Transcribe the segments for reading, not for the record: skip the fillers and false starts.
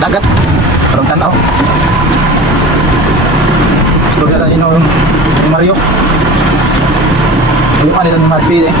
dagat parang tanaw gusto nila yung Mario yung ano yung Marfil eh.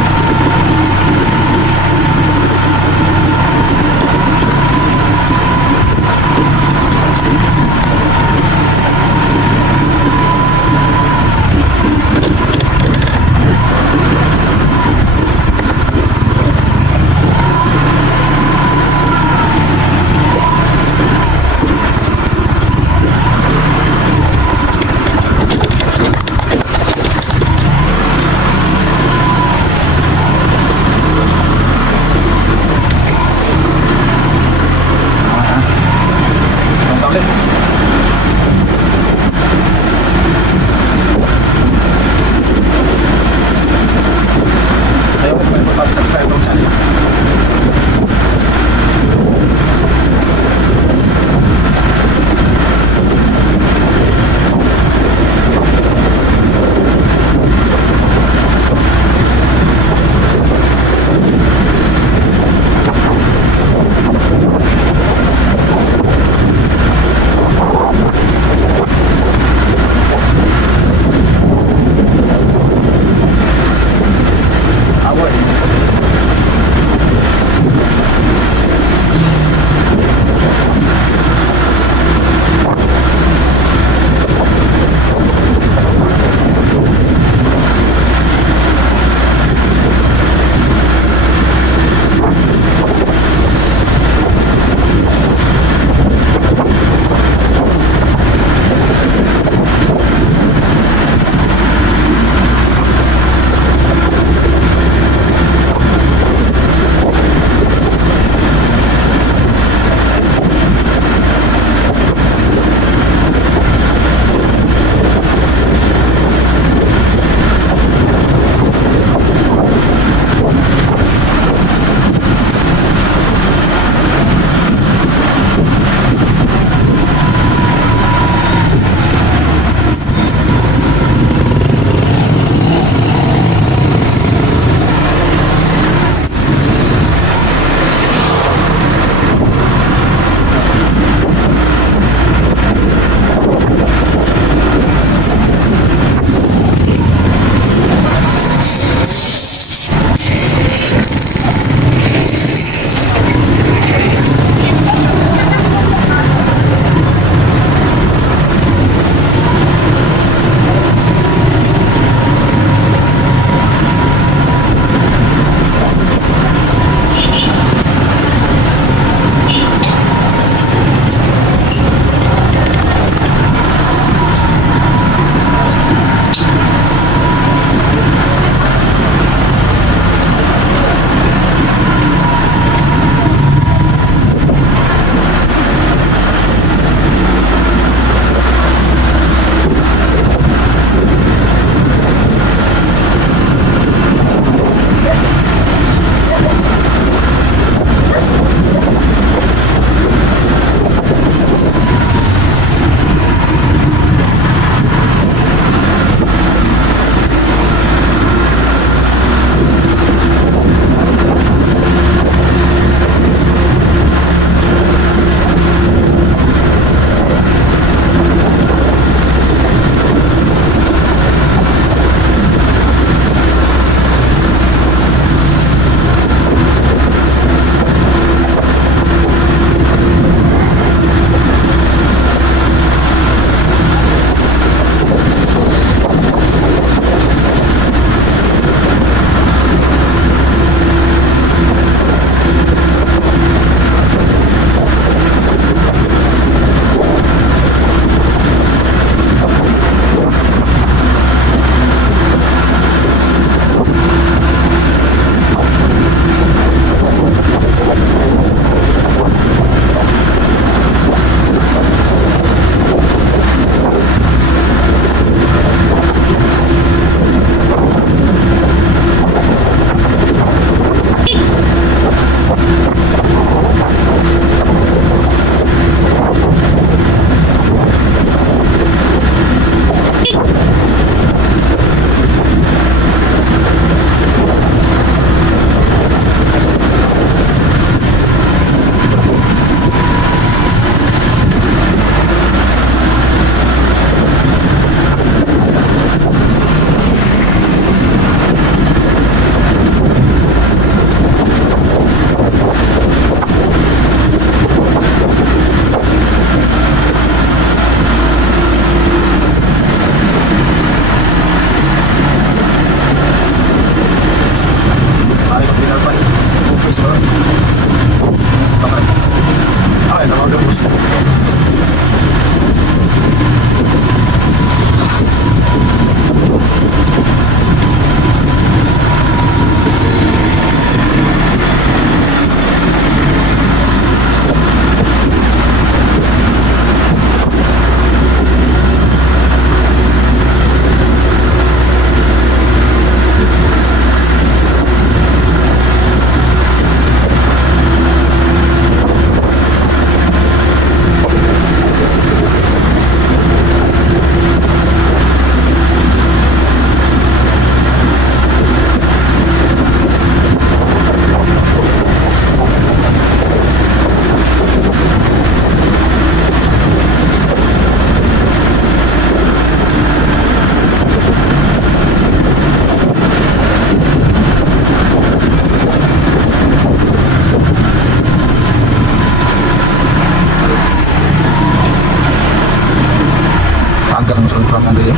Agak masuk ke belakang dia.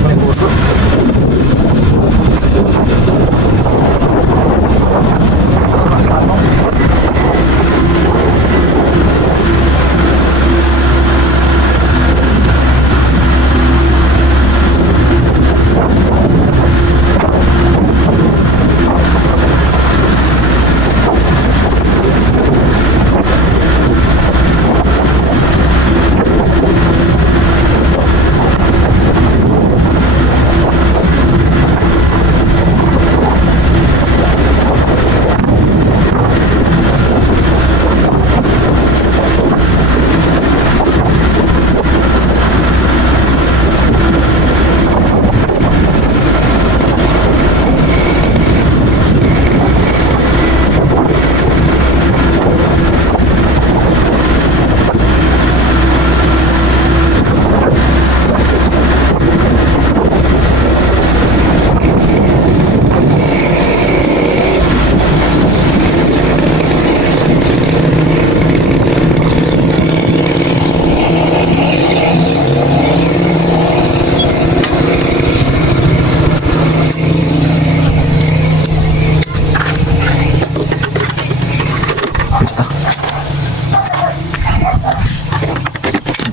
Ini bos bro.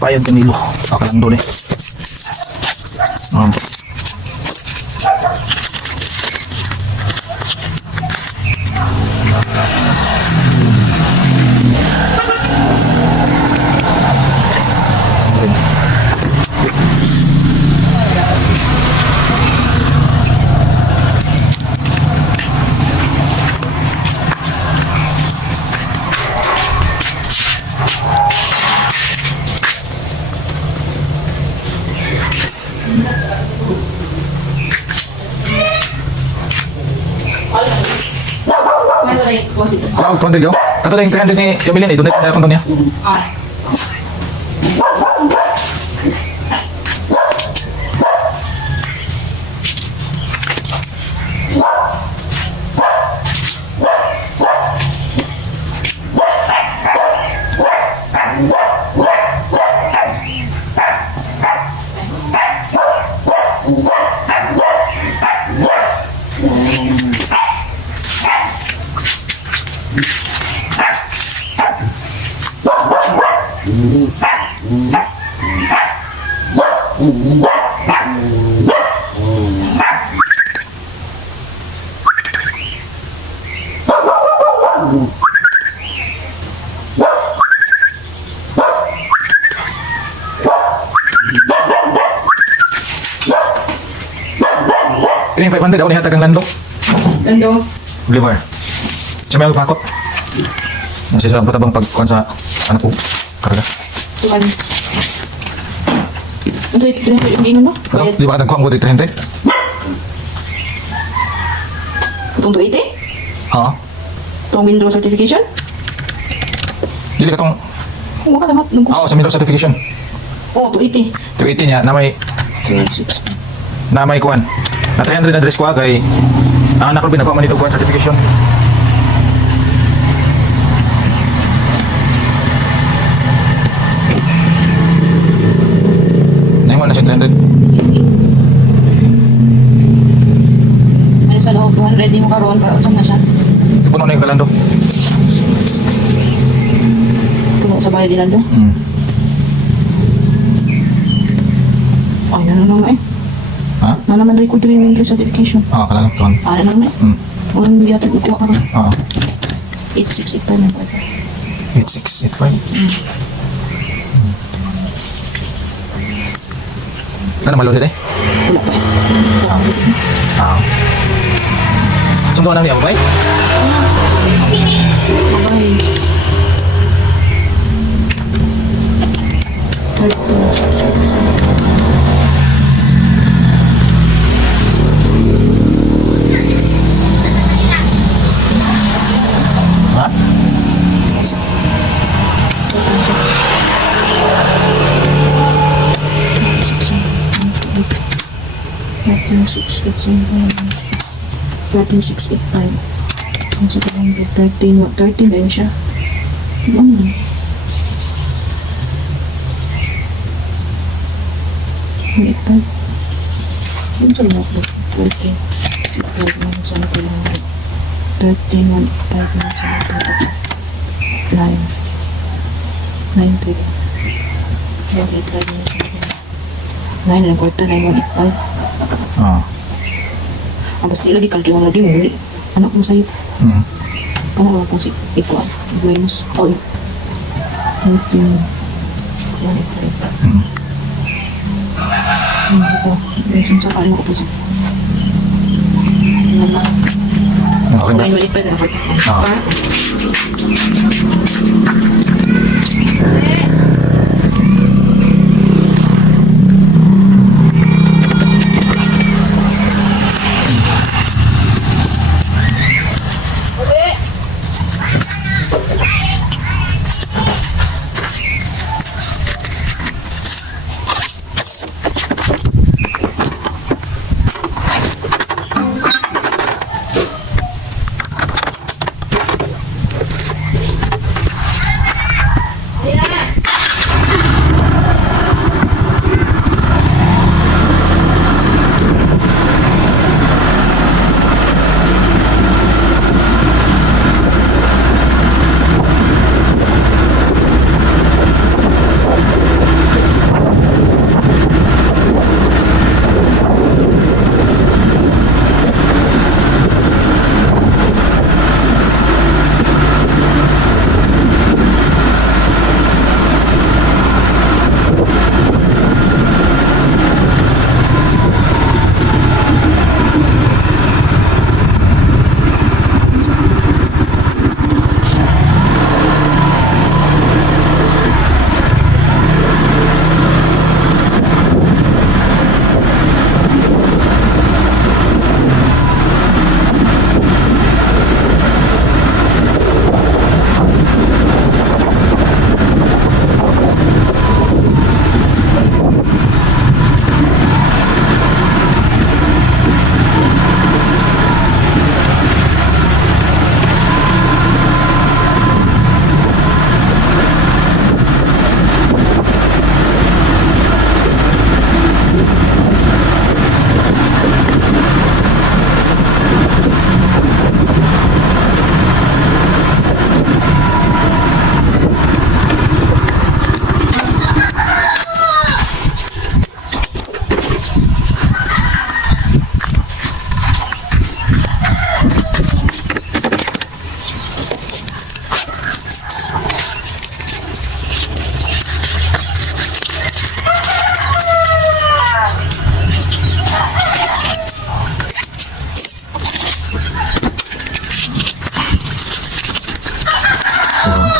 Bayad kanilo. Ako lang doon eh. Wow, 200 yo. Kato na yung 300 ni Jamilin eh. Donate na akong niya. Kini 500 ako nihatag ang lando. Lando. Liver. Sa may pakot. Nasi sa patabang pagkuhan sa anak ko. Karga. Tuwan. Ano ito yung iinom mo? Ano? Di ba nagkuhan ko dito 300? Itong 280? Oo. Itong Windows certification? Dili ka tong... Oo, ka lang. Oo, sa Windows certification. Oo, 280. 280 niya na may... 6. Na may kuhan. Na 300 address ko kay... Ang anak ko binakuha man ito kuhan certification. Naiwan na siya 300. Ano sa loob? 200 mo karoon para usap na siya. Puno na yung kalando. Dinando. Ay, ano naman eh. Ha? Ano naman record rin yung certification. Oo, kalalang tuwan. Ano naman eh. Walang yata kukuha ka rin. Oo. 8685 na ba? 8685. Ano malulid eh? Wala pa eh. Wala pa kasi. Oo. Sumbawa na niya, babay? Bye. Ha? Six, eight, five. Ang sa kalang 13 na yun siya. Ano? Eight, five. Yun sa mga 13. 12 na sa mga kalang 13, 1, 5 na sa mga kalang 9, 9, 3. 1, 8, 5 na sa mga 9 and quarter, 9, 1, 8, 5. Oo. Basta lagi kalkihan lagi mo. Anak mo sa'yo. Kaya wala kong ito ah. Buenos. Oh, yun. Ito. Yung sa kalim ko po siya. Okay ba? Ngayon malit pa rin ako. Oo.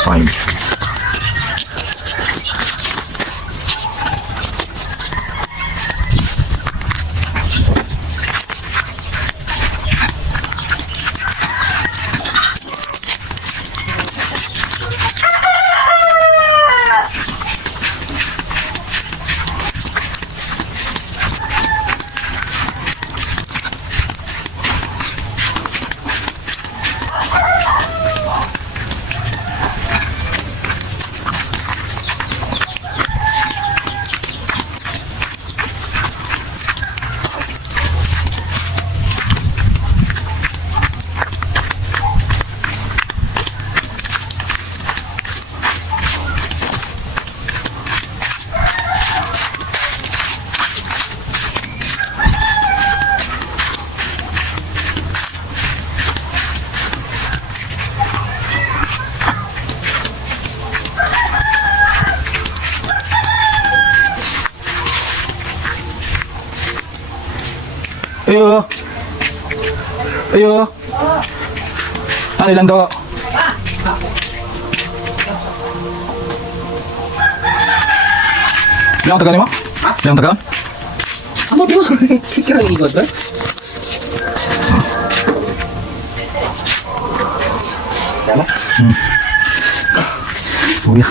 Fine. Ayo. Ayo. Ano lang to? Ilang tagal mo? Ha? Ilang tagal? Amo di ba? Kira lagi gua, bro. Tama? Uy.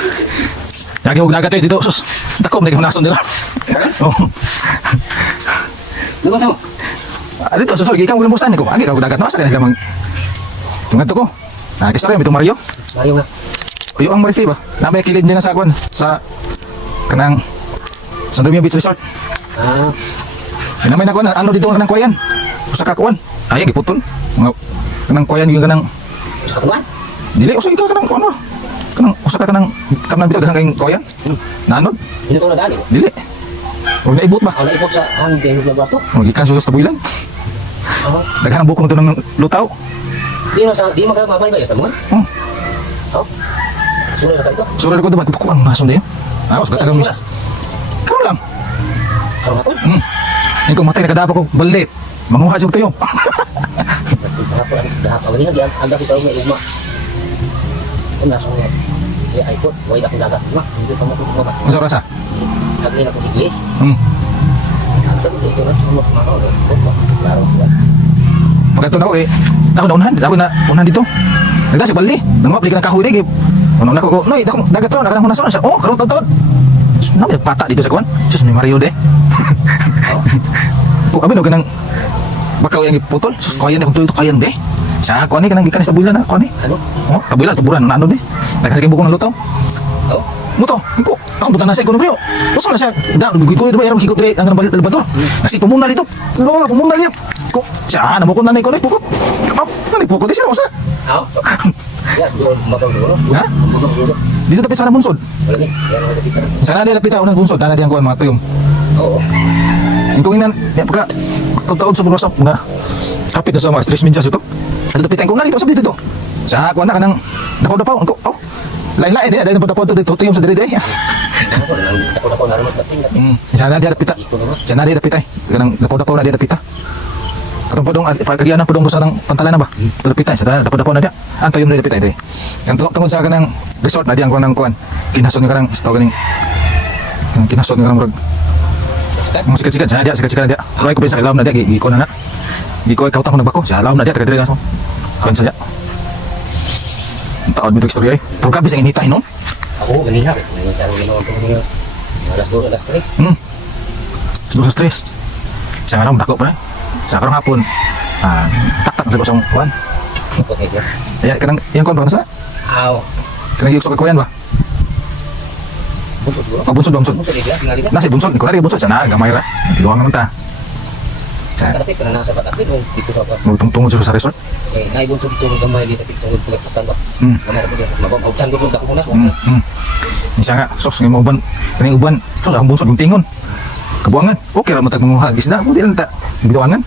Lagi huwag nagat dito, sus. Dako, may hunason dito. Oh. Lugo sa mo. Dito, sus, ikaw ulang busan ko. Agi ka huwag nagat, nasa ka na lamang. Tungad to ko. Kistorya, may itong Mario. Mario nga. O yung ang Marifi ba? Na may kilid din na sa akwan. Sa kanang San Romeo Beach Resort. Ah, Pinamay na ko na ano dito ang kanang kuwayan. Sa kakuan. Ay, giputol. Mga kanang kuwayan yung kanang sa kawan. dili usa ka kanang kuan ba? Kanang usa ka kanang kamnang bitaw kanang kuwayan. Nanod? Ini ko na dali. Dili. O naibot ba? Ako na ipot sa hangin kaya yung labrato. O gikan sa tabuilan. Oh. Daghan ang bukong to ng lutaw. Di mo sa di mo ka mabay ba sa mo? Hmm. Oh. Sunod na kayo. Sura ko ba ko ang nason dayo. Ah, usga tagang mis. Karon lang. Karon ako. Ini ko matay nakadapa ko balit. Manguha jud kayo. Dahap ini lagi ada ko tahu may ugma. Ano sa mga ya ay ko, way ako dagat na. Hindi pa mo ko ba. Unsa rasa? Lagi na ko si Grace. Sabi ko ito na sa mga kumakaw. Klaro ko. Pagkato na ko ako na unahan, ako na unahan dito. Nagdasi baldi, nangapli ka ng kahoy digi. Ano na ko, noy, dako dagat ron, nakang hunason siya. Oh, karon taon. Nami pata dito sa kuan. Sus ni Mario de. Ko abi no kanang bakaw yang iputol. Sus kayan ako to kayan be. Sa kuan ni kanang gikan sa bulan na kuan ni. Ano? Oh, tabulan tuburan ano de. Nagkasige buko ng lutaw. Oh. Muto, ko ako buta na sa ekonomiyo. Usa na siya. Da, ko ito yarong hikot dire ang balbator. Kasi pumunal dito. Lo, pumunal niya. Ko, siya na mo ko na ko pukot. Kap, na pukot di siya usa. Oh. Ya, dulu mabang dulu. Ha? Mabang dulu. Dito tapit sana bunsod. Wala ni, yan ang kapita. Sana di lapit ako ng bunsod, dana di ang kuan mga tuyong. Oo. Ito inan, ya pagka taon sa burosok nga. Kapit na sa mga stress minsan ito. At lapitan ko na dito sa dito. Sa kuan na kanang dapaw-dapaw ko. Oh. Lain-lain dahil dapaw-dapaw dito tuyong sa dire. Ako na ako na naman kapit. Sana di lapit. Sana di lapit ay. Kanang dapaw-dapaw na di lapit. Katong podong pagkagyan ng podong sa ng pantalan na ba? Lapit ay sa dapaw-dapaw na dia. Ang tuyong na lapit ay dire. Kan tungod sa kanang resort na di ang kuan ng kuan. Kinasod nga kanang sa ganing. Kinasod nga kanang mga sikat-sikat sa dia, sikat-sikat dia. Roy ko bisa ilaw na dia, giko na na. Giko ay kautang ko na bako, sa ilaw na dia, taga-dire na so. Kuan sa dia. Taon bito istorya eh. Pero grabe siyang initahin no? Ako ganina. Ngayon sa ginawa ko niya. Alas 2, alas 3. Sudah sa stress. Sa araw, dako pa na. Sa karong hapon, tak-tak sa kusang kuan. Okay niya. Ayan, kanang, yung kuan ba nasa? Aw. Kanang yung kuyan ba? Buntut bro. Oh, bunsod ba, bunsod? Buntut dia tinggal dia. Nasi bunsod, ikaw na bunsod, sana, gamay ra. Tiluang naman ta. Tapi kena nasa patak itu dito sa pa. Tungtungod sa resort. Eh, naibuntut itu gamay dito tungod pagkatan ba. Gamay ko mabang usan ko punta ko na. Isa nga, sos, ngayon uban, kaning uban, sos, ang bunsod, yung tingon. Kabuangan, okay ra matag mga hagis na, hindi lang ta, binuangan.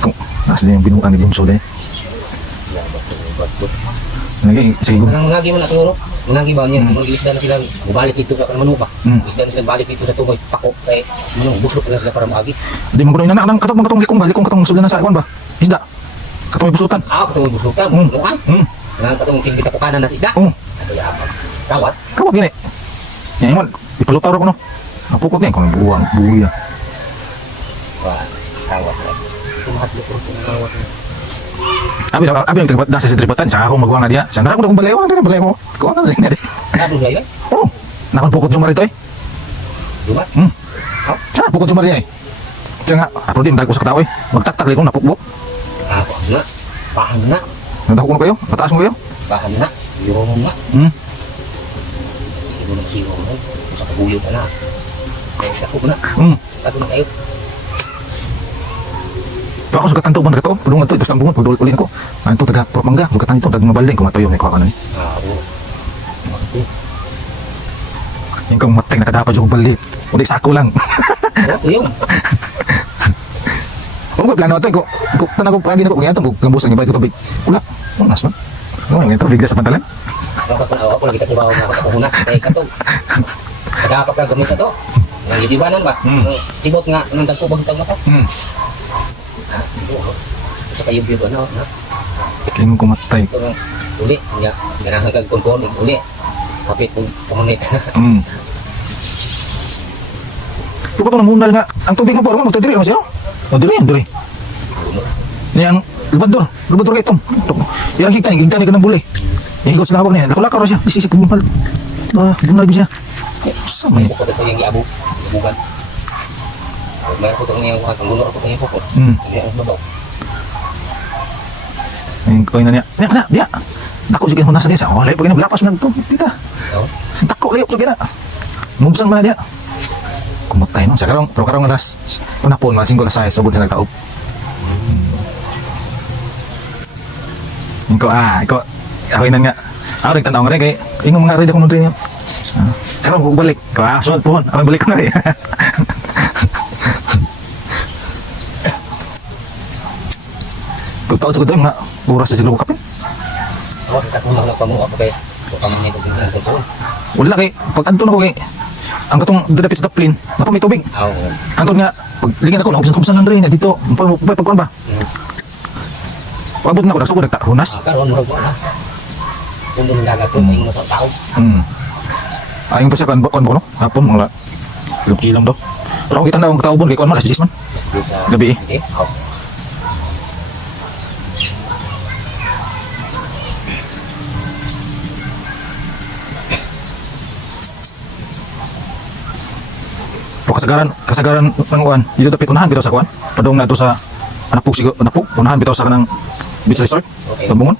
Kung, nasa din yung binuang ni bunsod eh. Lagi, sige, Nang ngagi man na siguro. Ngagi ba niya, kung isda na sila, balik dito sa kanang manupa. Isda na sila balik dito sa tumoy, pako kay manong busok na sila para maagi. di man ko na anak katong likong balik kong katong sudan na sa kuan ba? Isda. Katong busutan. Katong busukan, muan. Nang katong sige kita kanan na sa isda. Oh, Ano ya apa? Kawat. kawa gini. Yan mo, ipalutaw ko no. Napukot niya kung buwang, buya. Wah, kawat. Itu mahat ko kawat. Abi yung dasa sa tripatan, sa ako magawa nga diya. Sa ko na kung balayo, ano balayo ko. Kuha na rin nga di. Ano ba yan? Oh, nakan pukot sumari ito eh. Duma? Sana pukot sumari eh. Kaya nga, apro di, magdag ko sa kataw eh. Magtaktak lang ko, napukbok. Na. Paham na. Nagdako ko na kayo, mataas mo kayo. Paham na. Yung na. Siguro na siguro mo. Sa kabuyo ka na. Ako na. Ako na kayo. Pero ako sugatan to, banda ka to. Pulungan to, ito sa bungon, pagdulin ko. Ano to, taga propangga, sugatan ito, taga mabalin, kung matuyo, may kuha ka na eh. Oo. Yung kang matay nakadapat yung balit. Ulit sako lang. Yung. Kung ko plano ito, kung tanong ko pagi na ko, kung itong gambus ang iba ito tubig. Wala. Unas man. Oh, yung ito, bigla sa pantalan. Ako lagi tak ibaw na kapunas. Kaya kato. Dapat ka gamit na to. Nang idibanan ba? Sibot nga, nang dagko bagtang na to. Sa kayo-biyo ano, na. Kaya mo kumatay. Ito nga, uli, nga, ganahan kag kon uli. Kapit kung pumunit. Lupa to namunal nga. Ang tubig mo po, mo magtadiri naman siya. O diri yan, diri. Niya ang lubador kay Tom. Yang higtan ka ng buli. Yang higaw sa labag niya. Lako-lakaw siya. Isisip bumal. Bumal siya. Sama niya. Ko ko yung giabo, bukan. Meron ko itong yung gulo ako itong yung pokot. Meron ba daw? Ayun ko na niya. Niya. Dako juga hunas dia sa. Oh, lain pagina lapas man to. Kita. Dako layop sa gina. Ngumsan man dia. Kumutay no. Sa karong alas. Panapon man singko lasay subod sa nagtaob. Iko ako inan nga. Ako rin tanaw nga rin kay ingong mga rin ako nung niya. Karong ko balik. Sunod pohon. Ako balik ko na rin. Kung sa kudo nga oras sa silo kapin. Ako sa kulang na pamuha ko kay pamangay ko din ko. Wala kay pag anton ako kay ang katong dapit sa taplin, napa may tubig. Anton nga pag ligyan ako naubsan lang rin dito. Pagkuan ba? Pabot na ko nagsugod nagtahunas. Karon mo na. Kundo ng dagat ko mo sa tao. Ayong pa siya kan no? Hapon mga kilang daw. Pero kita na ang taubon kay kuan man asis man. Gabi. Kasagaran ng kuan dito dapat unahan bitaw sa kuan padung na to sa anapuk unahan bitaw sa kanang beach resort pabungon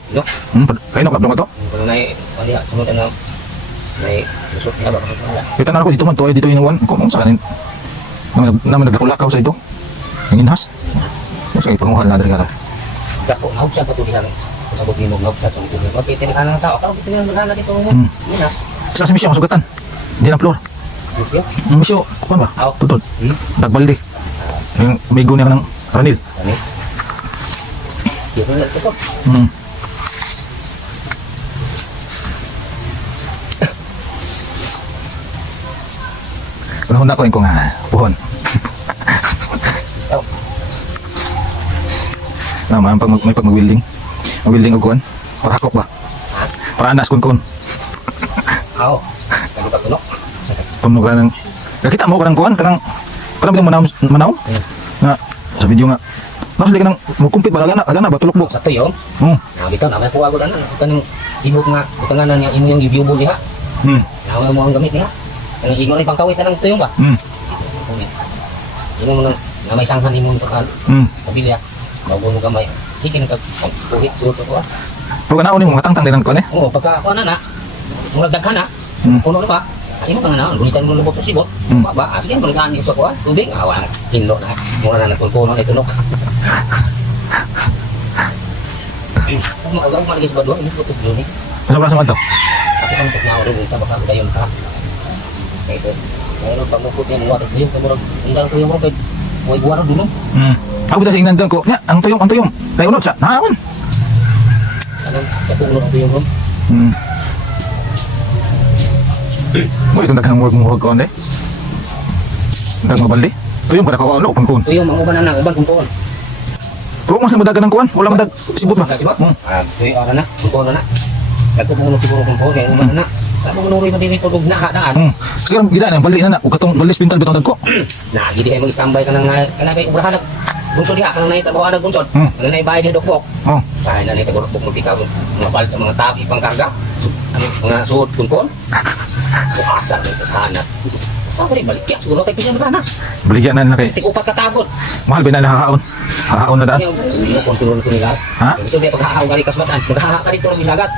kayo na kadong ato kuno nay ali sunod na nay resort na ba kita na ko dito man to dito inuwan kung sa kanin naman nagkulakaw sa ito ng inhas sa ipanguhan na diri ka dako hawp sa patulihan sabot ni mo hawp sa tungkol okay tini kana tao tao tini na dito mo minas sa misyon sugatan di na floor misyo misyo kuan ba tutol dagbaldi yung migo niya ng ranil ani dito na ito Panahon na ko yung nga puhon. Naman pag may pag-wielding. Mag-wielding og kuan. Para hakok ba? Para anas kun. Aw. Ano ka tunok? Tunog ka ng kakita mo kanang kuan kanang para mo manaw. Na sa video nga. Mas lagi nang mukumpit ba agana ba tulok bok. Sa tuyo. Bitaw na may kuha ko na kanang sibuk nga utangan nga imo yung yubo diha. Nawa mo ang gamit niya. Ang igor ni pangkawit nang tuyong ba? Ino mo na may sanghan imo to kan. Kabila. Bago mo gamay. Sige nagag puhit to ah. Pero kanaon mo matangtang din ang kuan eh. Oo, pagka ako na murag daghan na. Puno na ba? Imo kang na, gulitan mo lubot sa sibot. Baba, sige mo nagani sa kuan. Tubig awa na. Hinlo na. Mura na puno na tunok. Kung magaw maligis ba doon, ito to duni. Sa man to. Ako kang tagnaw rin ta baka dayon ta. Ito. Mayroon pa mo puti mo at din kamurag indang ko yung kay boy buwaro dulo. Ako bitaw sa ingnan ko. Nya, ang tuyong. Tayo unod sa. Naon. Anong katulog ko yung Mo itong daghang murag kuan eh. Dag mabaldi. Tuyong kada ko ano kun. tuyong mga uban na uban kung tuon. Pero mas madagan ng kuan, wala madag sibot ba? Sibot? Tuy ara na, kung na. Dagko mo siguro kung tuon kay uban na. Sa mo nuroy man diri tugog na daan. Sige gida na baldi na ug katong balis pintal bitong dagko. Na gidi ay mo standby ka nang kana kay ubrahan. Bunsod diha kanang nay trabaho na bunsod. Kanang nay bayad ni dokbok. Sa na nay tagurok mo tikaw mga bal mga tapi pangkarga. Mga suot kun. Asa ni hanap. Sabri balik ya siguro kay pisan na. Baligyan na kay. Tikupat katabot. Mahal ba na haon? Haon na daan. Mo kontrol ko nila. Ha? So biya paghahaw gali kasbatan. Paghahaw ka dito rin dagat.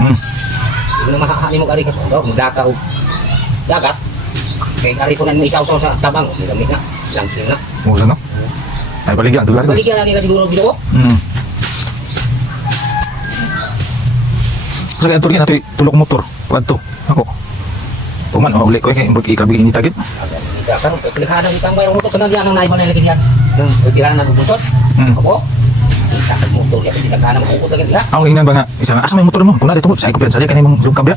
Ano mahahani mo gali kasbatan. Magdakaw. Dagat. Kay ari ko na mo isaw sa tabang. Gamit na. Langsing na. Mula no? Ay baligyan tulag. Baligyan na nila siguro binuo. Sa kaya turgin natin tulok motor. Wadto. Ako. Uman uli ko kay ikabig ini tagit. Karon pagkahada ni tambay mo to kana diyan ang naibon nila kanya. Pagkahada na bunsod. Ako. Sa motor ya pagkahada mo ko tagad diha. Ang ingnan ba nga isa asa may motor mo? Kuna dito sa ikupen sa kani mong kabya.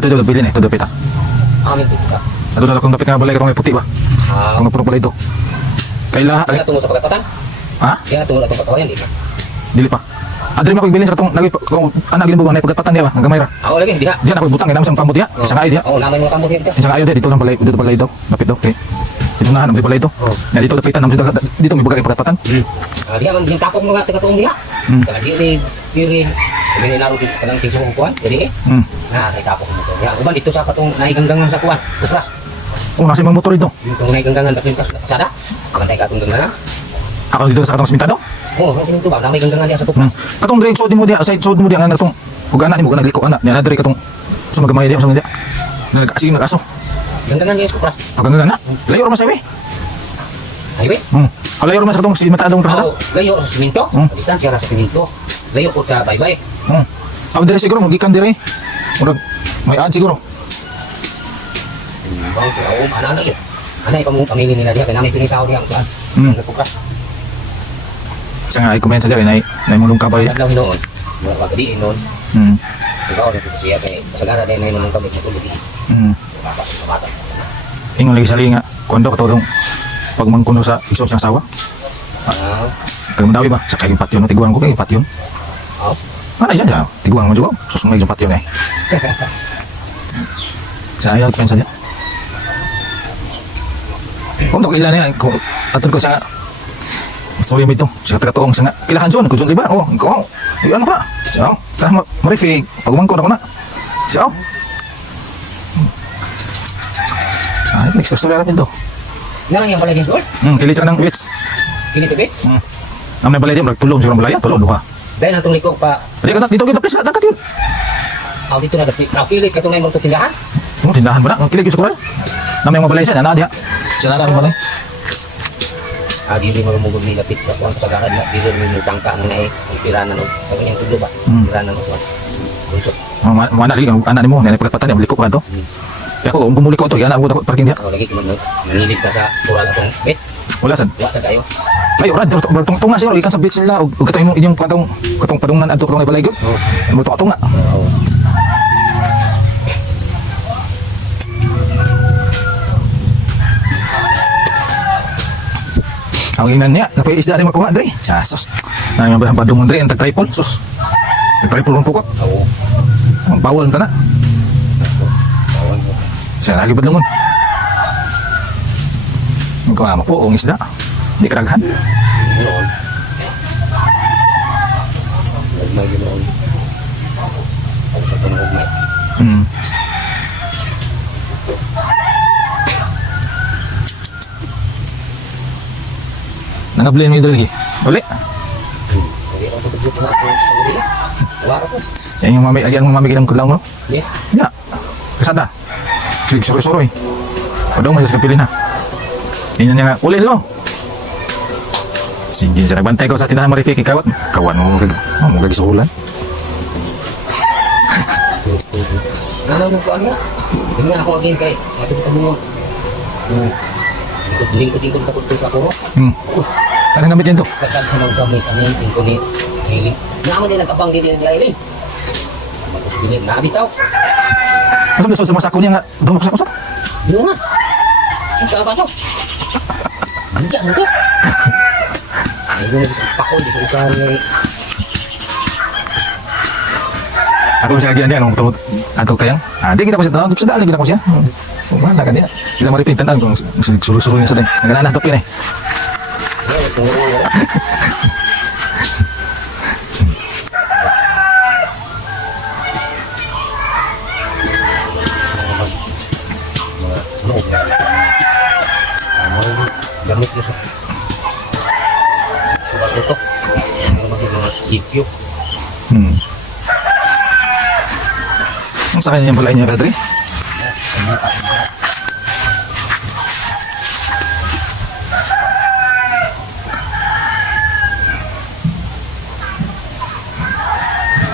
Ato daw bilin eh, to dapita. Amin kita. Ato na kung dapit nga balay katong may puti ba. Kung puro pala ito. Kaila Ay tungo sa pagkatan. Ha? Kaya tulad itong patawayan, di ba? Dili pa. Adri mo ko ibilin sa katong lagi kung anak gilin bugang na pagkatpatan niya ba? Ang gamay ra. Ako lagi, di ha? Diyan ako butang ginam sang pamot diya. Isang ayo diya. Oo, naman yung kamot dito. Isang ayo diya dito lang pala dito pala ito. Lapit do. Okay. Dito na hanap dito pala ito. Oh. Na dito dapitan nam dito may bugang pagkatpatan. Di ha, man tapok mga tagatong di ha? Kaya di nilaro dito ka ng tiso kong kuhan, jadi kay tapok mo ito. Kaya uban dito sa katong naiganggangan sa kuhan, kusras. Oh, nasa mga motor ito. Yung naiganggangan, bakit yung kasada? Magantay ka itong ganggangan. Ako dito sa katong simentado. Oo, kasi ito ba, may ganggangan diya sa pupras. Katong dire sud mo diya, side sud mo diya nga natong ug anak nimo nagliko anak. Niya na dire katong sa magamay diya sa diya. Nag-asig nag-aso. Ganggangan diya sa pupras. Paganda na. Layo ra man sa iwi. Highway? Layo ra man sa katong simentadong prasada. Oo, layo sa siminto. Distansya ra sa siminto. Layo po sa baybay. Ako dire siguro magikan dire. Murag may ad siguro. Bang, pero ana yun. Ana yung pamingin nila diya, kaya namin pinitaw diya ang kuhan. Nagpupras. Siya nga i-comment sa diya na mulong kabay. Adlaw hinoon. Mga pagkadiin noon. Ikaw rin po siya kay pasagara din na yung kami matulog din. Kapatang. Ingon lagi sali nga kondo katulong pag mangkuno sa iso siyang sawa. Kaya madawi ba? Sa kayong patyon, tiguan ko kay patyon. Ano siya dyan? Tiguan mo juga. Susungay yung patyon eh. Sa ayaw, pensa niya. Kung ito kailan niya, atun ko siya sorry mo ito. Siya taga-tuong siya nga. Kilahan dyan, kung dyan diba? Oh, ikaw. Ano pa? Siya, marifig. Pag-umangko na ko na. Siya, ay, next story natin ito. Nga yung balay din doon? Kilit siya ng bits. Kilit to bits? Ang may balay din, tulong siguro balay. Tulong, duha. Dahil natong likog pa. Dito kita, please, dakat yun. Dito na dapit. Kilit ka itong may mga tindahan? Tindahan mo na. Ang kilig yung sukuran. Na may mga balay siya, na diya. Siya na ang balay. Dili mo lumugod ni lapit sa kuwan pasagara niya. Dili mo yung tangka ng nae. Ang piranan o. Sabi niya tulo ba? Piranan o kuwan. Bunso. Mana lagi, anak ni mo, nanay pagkatpatan niya, buliko ka to. Kaya ako, kung bumuliko to, yan ako dapat parking diya. Ako lagi nangilig ka sa kural atong bits. Wala sad. Wala sa kayo. Layo rad, tunga siguro ikan sa beach nila ug kato inyong katong padungan adto katong balay gyud. Mo tunga. Ang ingnan niya, napay isda rin makuha dre. Sus. Na yung padungan dre ang tag-tripod, sus. Tripod mo pukot. Ang bawal ka na. Siya lagi padungan. Magkawa mo po, ang isda. Di karaghan. Noon. Nagmay noon. Ako sa panahugmay. Nangablin mo ito lagi. Uli. Hindi ako matugtog na ako sa uli. Wala ko. Yan yung mamigil ng kulaw mo. Yeah. Ya. Kasada. Suroy-suroy. Padong masas kapilin ha. Yan niya nga. Uli lo. Sige, sa nagbantay ko sa tindahan marifik. Ikawat. Kawan mo. Mo gagisuhulan. Nalawag ko ano? Ganyan ako again kay matugtog mo. Lingkod-lingkod takot sa ako. Anong gamit yan to? Kakad sa mga gamit ang yan, tingko ni Hailey. Naman din nagkapang din ni Hailey. Tapos bilhin, nabitaw. Masam na sa masako niya nga. Dumok sa kusap. Yun nga. Ang saan pa ito? Bigyan mo ito. Ayun na sa pakol, di sa usahan niya. Ako siya lagi yan. Anong tumot? Ato kayang? Di kita ko siya. Sa daan, kita ko siya. Wala ka niya. Kita maripin, tandaan kung suru-suru niya sa din. Nagananas dapin eh. Gamit mo sa sukat ito. Ano magiging EQ? Ang sa kanya yung balay niya, Kadri?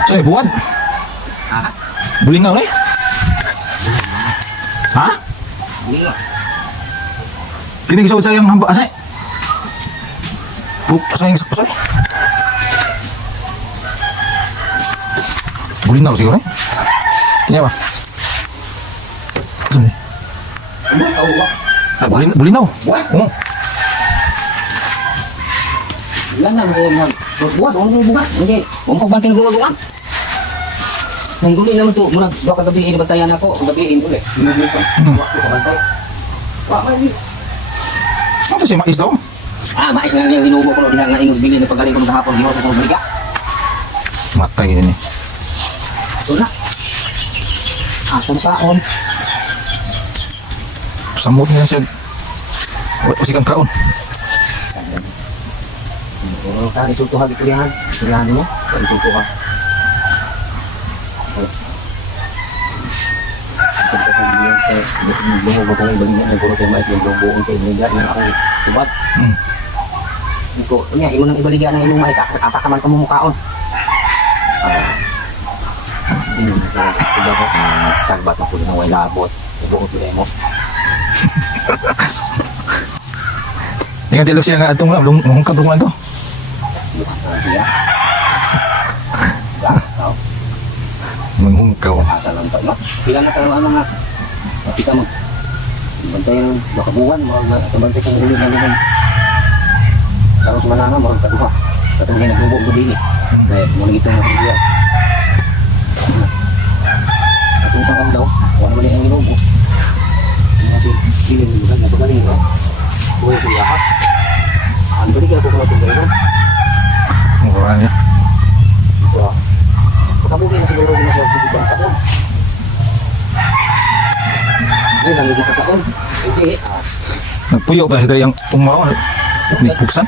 So, buwan. Bulingaw na eh. Ha? Kinig sa yung hamba asay. Sayang sa kusay. Bulingaw siguro eh. Kanya ba? Bulinaw. Oo. Yan na, kasi buwan, buwan. Hindi, umapagbantin ng buwan. Nang guli naman ito, muna, doon kagabihin, bantayan ako, kagabihin ulit. Ano si mais daw? Mais nga yung inubo ko, diha nga ingos bilhin, pagaling ko ng hapon, di ko sa baliga. Matay din eh. Ito na. Atong kaon. Samot niya siya. Usikan kaon. Resultuhan di kuliahan. Kuliahan mo, resultuhan. Bungo ko lang ibalik na guro ko mais ng buong kay Liga na ako subat. Ko niya imo nang ibaligyan ng imong mais asa ka man ka mumukaon. Sudah ko sagbat ako na way labot. Buong ko mo. Ingat dilo siya nga atong hungkab ruman to. Siya. Manghungkaw. Asa lang to, no? Pila na tayo ang mga kita mo. Bantay ang bakabuhan, mga bantay kang ulo na naman. Tapos manana, mga kaduha. Katong nga nagbubog gabili. Kaya muna itong nakuliyan. Atong isang daw, wala naman yung inubo. Kasi piling mo na pagaling ko. Huwag ko yapak. Ang balik ako kung matong gano'n. Mura niya. Kabukin na siguro din siya sa ibang taon. Ay, lang yung kataon. Hindi, Nagpuyo ba kaya yung umaw? Nagpuksan?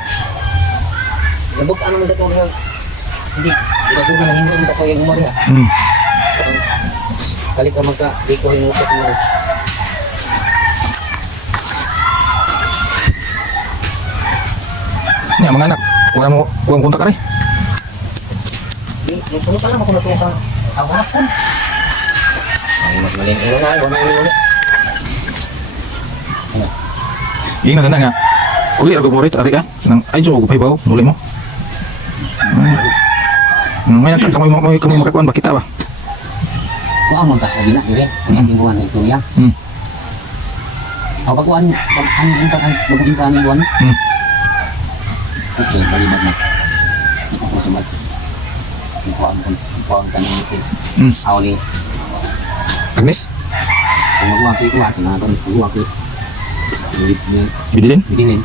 nabog ano mo dito nga. Hindi, pinaguhan na hindi mo yung umar niya. Kali ka magka, di ko hinusap mo. Nya mga anak, wala mo kontak ka rin. Di, pumunta lang ako na ito sa awasan. Ay, mas maling ina na, wala yung ulit. Yung na nga, uli ako borit, ari ka, nang ay jo ko paibaw, uli mo. May kami makakuan ba kita ba? Kung ang mga gina, dire, kung ang buwan na ito niya. Ako pagkuhan, ano yung pagkuhan ng buwan? Sige, balibag na. Ito po sumat. Ikuha ang kanang itin. Ako ni, Agnes, kung mag-uwang kayo, kuha, sinabi, mag-uwang kayo. bidilin. Bidinin.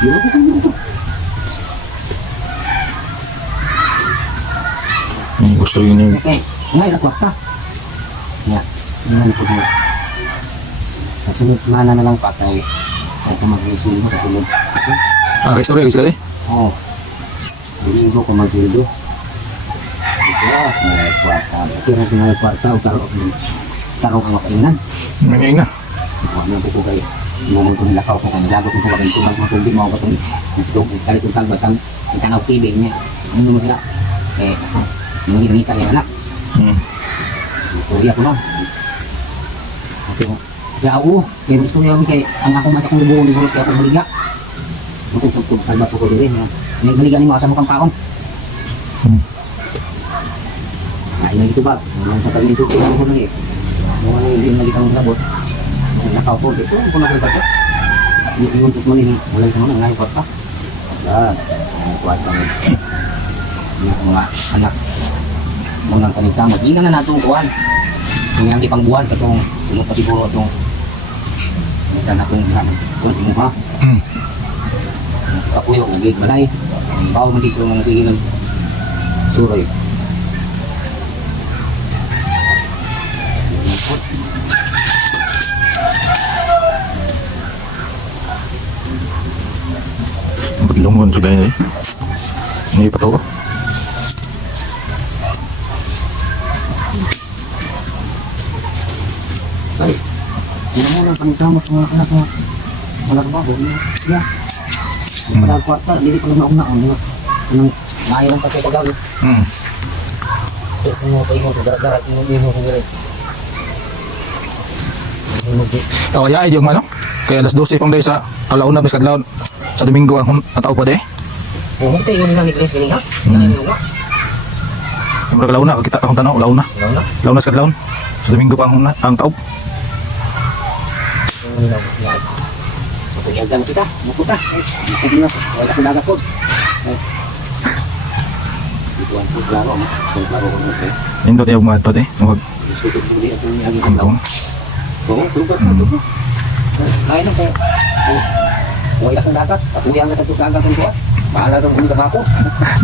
Yun ako kung ito. Gusto yun yung Okay, ngayon nakwak ka. Nga, ngayon po mo. Sa sunod, mana na lang pa tayo. Kung mag-isin mo, sa sunod. kay story gusto eh. Oo. Linggo ko mag-ildo. Ito, may kwarta. Kira ko may kwarta, o tarong ang makainan. May na. Huwag na po kayo. Mumul ko nilakaw ko kung lagot ko kung tubang matuldi mo ako itong kalit yung talbat ang tanaw tibig niya. Ano mo sila? Eh, nangiringi ka rin anak. Tuloy ako na. Okay mo. Kaya ako, kaya gusto niya kay ang akong masak ng buong libro kaya akong baliga. Ito sa talbat ko rin. May baliga ni mga sa mukhang kaon. Ay, na ito ba? Ang sa tabi nito, kailangan ko na eh. Mga hindi nalitang labot. Nakaw po dito, kung nakita ko. Yung tutok mo nini, wala yung mga ngayon pa. Yan, ang kwarta mo. Yung mga anak. Munang kanita, mag-ina na natin kuhan. Yung yung ipang buwan, katong sunod pa siguro itong nasa na kong ginamit. Kung si Muha. Kapuyo, nagigit malay. Ang bawa mo dito mga sige ng suroy. Lumon sudah ini. Ini patau. Ay, hindi mo lang panitama sa mga anak mo. Wala ka ba? Ya. Para kwarta, hindi ko na una-una. Anong maayon lang kasi pagawin. Ito mo pa yung gara-gara, ino ko gano'n. Oh ya, yung ano? Kaya alas 12 pang day sa alauna bis kadlaw sa Domingo ang tao pa de. Pumunta yung nila ni Chris ini ha? Mura launa kita akong tanaw launa. Launa sa kadlaw. Sa Domingo pa ang tao. Kuyagan kita, maputa. Hindi na, wala ko dagat po. Ito ang klaro, no? Kung klaro ko na siya. Indot yung mga ito, Huwag. Diskuto ko din ako yung aging Kung. Oo, tugot. Kaya na kaya. Wala kang dagat. Patuloy ang natagos dagat ang tuwa. Bahala rin kung ako.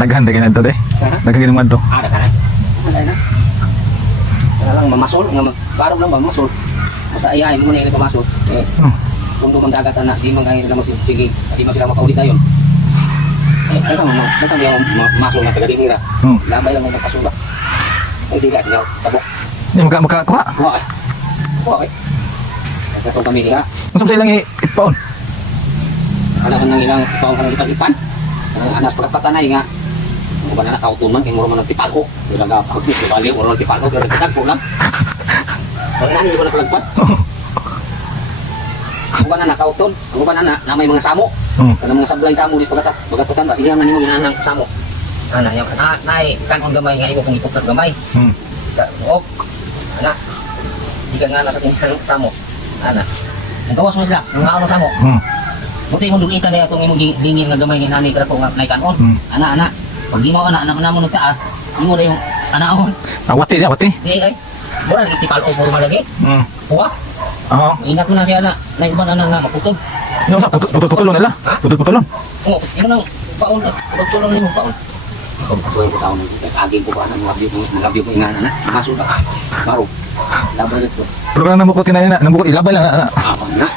Naghanda ka na ito, Naghanda ka naman ito. Ada ka na. Ada na. Kaya lang mamasol. Parang lang mamasol. Basta ayahin mo na yung pamasol. Kung doon dagat na, di man kayo na sige. Di man sila makaulit na yun. Datang yung masol na taga dinira. Labay lang ang magpasula. Ay sila, sila tabok. Hindi, makakuha. Buha kay. Buha kay. Ito kami nila. Masam sa ilang ipaon. Anak nang ilang pang kanang ipan. Anak pagkatanay nga. Kung ba na nakautuman, kaya mura man ng tipal ko. Yung nagkakautus, bali, mura ng tipal ko, pero nagkatag ko lang. Pero nani, di ba napalagpat? Kung ba na nakauton, kung ba na may mga samo. Kada mga sablay samo dito pagkatutan ba, hindi naman mo ginanang samo. Ana, yung nay, kanon gamay nga imo kung ipukot gamay. Sa buok. Ana. Di ka nga nasa tingin samo. Ana. Ang gawas mo sila, mga ano samo. Buti mo dugitan na itong imong dingin nga gamay nga nani kada ko nga nay kanon. Ana. Pag di mo ana mo nagtaas, di mo na yung anaon. Awati. Di ay. Mura itipal o puro malagi. Kuha. Oo. Ingat mo na siya na iba na nga maputol. Yung sa putol-putulon nila. Putol-putulon. Oo, yun ang paon. Putulong nimo paon. Kung pasuloy ko taon ng aging ko ba na magabi ko ingana na. Masuk ka. Baro. Laban ito. Pero kung namukot na namukot ilabay lang na. Na.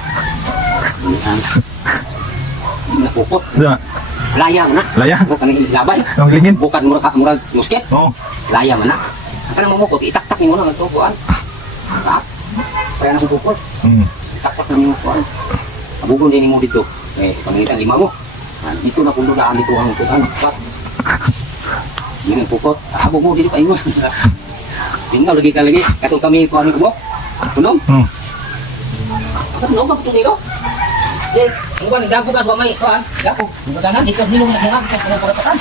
Nakukot. Diba? Layang na. Layang? Bukan labay. Ang lingin. Bukan murag musket. Oo. Layang na. Ang kanang mamukot, itaktak mo na ang tubuan. Tak. Kaya na sumukot. Itaktak na mo tubuan. Abugon din mo dito. Pangitan lima mo. Dito na pundo na dito ang tubuan. Pak. Yun ang pukot. Abog mo dito pa ingon. Tingnan lagi ka lagi. Katong kami ko ano ko. Tunom. Tunom ba puto dito? Jay, ang ban dago ka ba may kuan? Dago. Maganan dito nilo na nga kasi na pagkatan.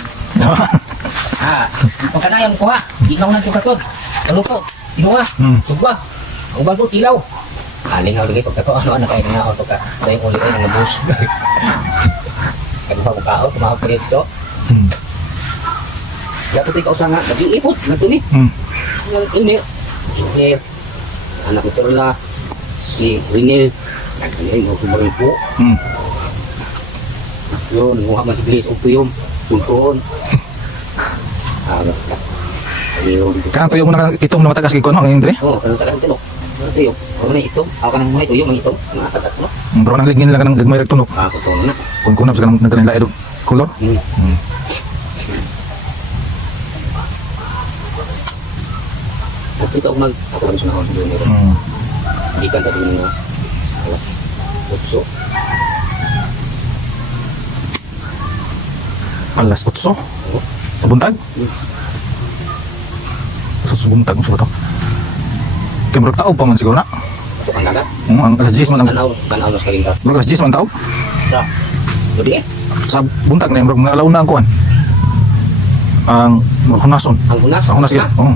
Pagkanayang kuha, ikaw na tukatod. Paluto, inuha, sugwa. Ang bago tilaw. Lingaw lagi pagkato ano kayo na ako pagka sa yung ulit ay nabus. Kaya pa mukhaot, kumahot ka dito. Yato tayo kausa nga, nag-iipot, nagtuni. Ini, anak ko Turla, si Rinel, nagkayay mo kumarin po. Yun, nguha man si Blaze, ito yung puntoon. Kanang tuyo mo na itom na matagas kiko no ang indre. Oo, kanang tagang tinok. Tuyo, ako na itom. Ako kanang may tuyo, may itom. Mga tagat no. Pero nang ligin lang kanang gagmay rag tunog. Kutoon na. Kung kunab sa kanang nagkanang laid color. At ito mag ako rin sa nakon doon. Hindi ka tabi na alas 8. Alas 8. Buntag. Buntag mo sa to. Kaya murag tao pa man siguro na. Ito ang dagat. Ang alas 10 man ang Kanaw na sa kalinga. murag alas 10 man tao. Sa gabi eh. Sa buntag na murag mga alaw na ang kuan. Ang hunason. Ang hunas. Ang hunas gyud. Oo.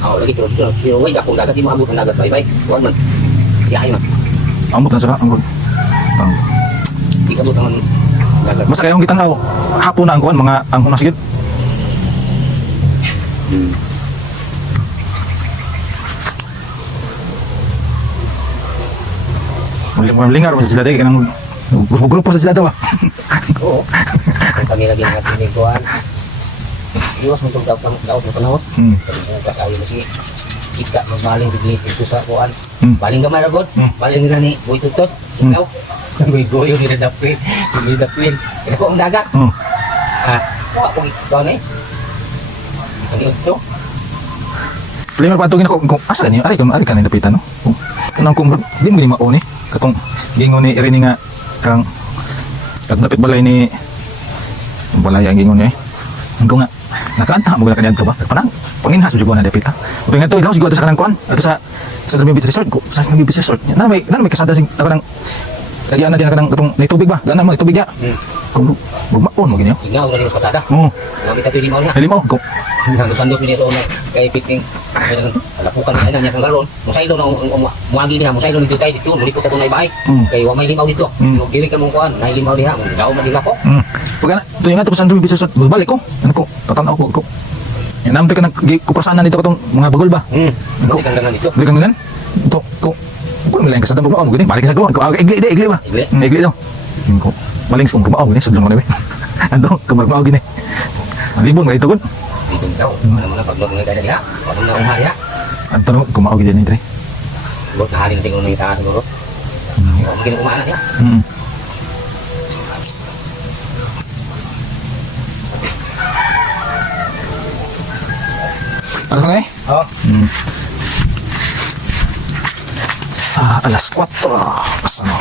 Lagi pero way dakong dagat di maabot ang dagat bye-bye. Kuan man. Yahay man. Amot na sa ang Di kabot ang dagat. basta kayong gitanaw hapon na ang kuan mga ang hunas gyud. Malingar mo sa sila dahil kanang grupo sa sila daw. Oo. Kami lagi nga tiniguan. Iwas mo itong daot mo panahon. Kakayo mo sige. Ika magbaling si Blaze dito sa kuan. Baling gamay ragod. Baling nila ni Boy Tutot. Ikaw. Goyo ni Daplin. Ni Daplin. Ito ang dagat. Kuha ko ito na eh. Ang ito. Palingar patugin ako kung asa kanyo ari ka na dapitan no. Kanang kung di mo ni mao ni katong gingon ni irini nga kang dapat balay ni balay ang gingon ni ko nga nakanta mo ka diadto ba panang panginhas jud ko na dapita pero nga to ilaw siguro sa kanang kuan ato sa Dream Beach Resort ko sa Dream Beach Resort na may kasada sing tabanang Kaya na din ka ng katong may tubig ba? Gana mo tubig ya. Kung bugmaon mo ganyan. Tingnan ko na pasada. Oh, Nakita ko yung niya. dili mo ko. Sando pinito na kay piting. Alapukan niya niya kung garon. Musaylo na muagi niya, musaylo nito tayo dito, lulikot ako na ibahay. Kay wa may limaw dito. Yung giri ka mong kuan, may limaw diha, daw man ko. Pagka tuyo nga tapos andun bisas balik ko. Ano ko? Tatanaw ko. Nampi ka nagkuprasanan dito katong mga bagol ba? Ko kang gangan dito. Dili kang ganyan. Ito ko. Kung may kasada mo gani, balik sa ko. Igli ba? Igli. Igli daw. Ko. Maling sa kumao gani sa mo na. Ando, kumao gani. Libon nga ito kun. Dito daw. Ano na pag mo kay diha? Pag na umha diha. Anto kumao gani ni tre. Bot halin tingog ng itaas siguro. Mungkin kumaana diha. Ano nga eh? Oh. Alas 4. Pasano?